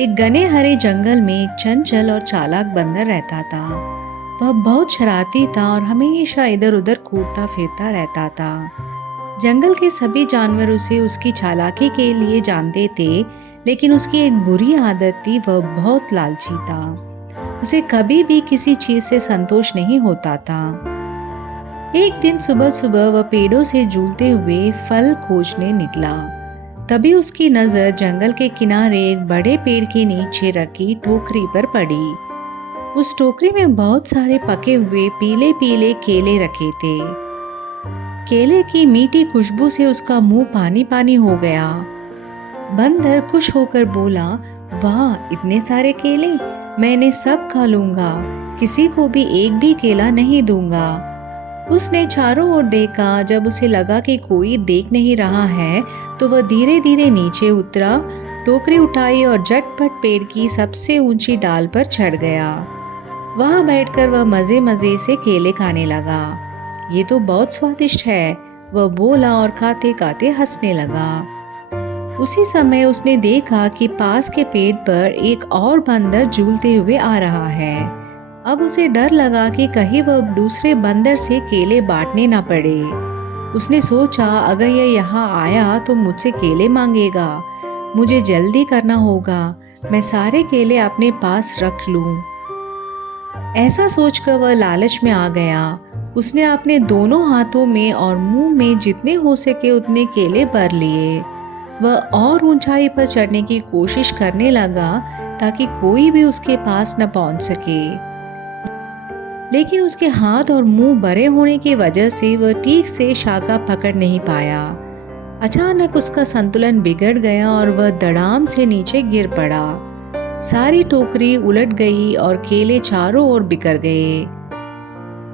एक घने हरे जंगल में एक चंचल और चालाक बंदर रहता था। वह बहुत शरारती था और हमेशा इधर उधर कूदता फिरता रहता था। जंगल के सभी जानवर उसे उसकी चालाकी के लिए जानते थे, लेकिन उसकी एक बुरी आदत थी, वह बहुत लालची था। उसे कभी भी किसी चीज से संतोष नहीं होता था। एक दिन सुबह सुबह वह पेड़ों से झूलते हुए फल खोजने निकला। तभी उसकी नजर जंगल के किनारे एक बड़े पेड़ के नीचे रखी टोकरी पर पड़ी। उस टोकरी में बहुत सारे पके हुए पीले पीले केले रखे थे। केले की मीठी खुशबू से उसका मुंह पानी पानी हो गया। बंदर खुश होकर बोला, वाह, इतने सारे केले, मैं इन्हें सब खा लूंगा, किसी को भी एक भी केला नहीं दूंगा। उसने चारों ओर देखा। जब उसे लगा कि कोई देख नहीं रहा है, तो वह धीरे धीरे नीचे उतरा, टोकरी उठाई और झटपट पेड़ की सबसे ऊंची डाल पर चढ़ गया। वहां बैठकर वह मजे मजे से केले खाने लगा। ये तो बहुत स्वादिष्ट है, वह बोला और खाते खाते हंसने लगा। उसी समय उसने देखा कि पास के पेड़ पर एक और बंदर झूलते हुए आ रहा है। अब उसे डर लगा कि कहीं वह दूसरे बंदर से केले बांटने ना पड़े। उसने सोचा, अगर यह यहाँ आया तो मुझसे केले मांगेगा, मुझे जल्दी करना होगा, मैं सारे केले अपने पास रख लूं। ऐसा सोचकर वह लालच में आ गया। उसने अपने दोनों हाथों में और मुंह में जितने हो सके उतने केले भर लिए। वह और ऊंचाई पर चढ़ने की कोशिश करने लगा ताकि कोई भी उसके पास न पहुंच सके, लेकिन उसके हाथ और मुंह भरे होने की वजह से वह ठीक से शाखा पकड़ नहीं पाया। अचानक उसका संतुलन बिगड़ गया और वह धड़ाम से नीचे गिर पड़ा। सारी टोकरी उलट गई और केले चारों ओर बिखर गए।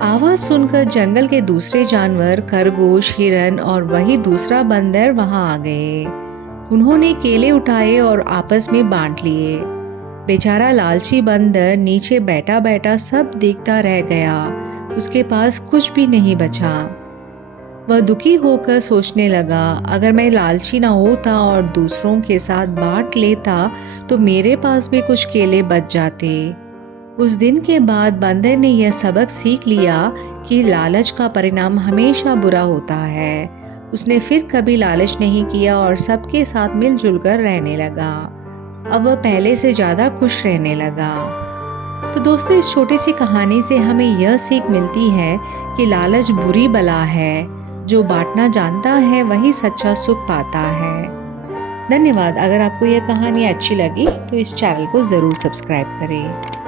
आवाज सुनकर जंगल के दूसरे जानवर, खरगोश, हिरन और वही दूसरा बंदर वहां आ गए। उन्होंने केले उठाए और आपस में बांट लिए। बेचारा लालची बंदर नीचे बैठा बैठा सब देखता रह गया। उसके पास कुछ भी नहीं बचा। वह दुखी होकर सोचने लगा, अगर मैं लालची ना होता और दूसरों के साथ बांट लेता तो मेरे पास भी कुछ केले बच जाते। उस दिन के बाद बंदर ने यह सबक सीख लिया कि लालच का परिणाम हमेशा बुरा होता है। उसने फिर कभी लालच नहीं किया और सबके साथ मिलजुल कर रहने लगा। अब वह पहले से ज़्यादा खुश रहने लगा। तो दोस्तों, इस छोटी सी कहानी से हमें यह सीख मिलती है कि लालच बुरी बला है। जो बांटना जानता है वही सच्चा सुख पाता है। धन्यवाद। अगर आपको यह कहानी अच्छी लगी तो इस चैनल को ज़रूर सब्सक्राइब करें।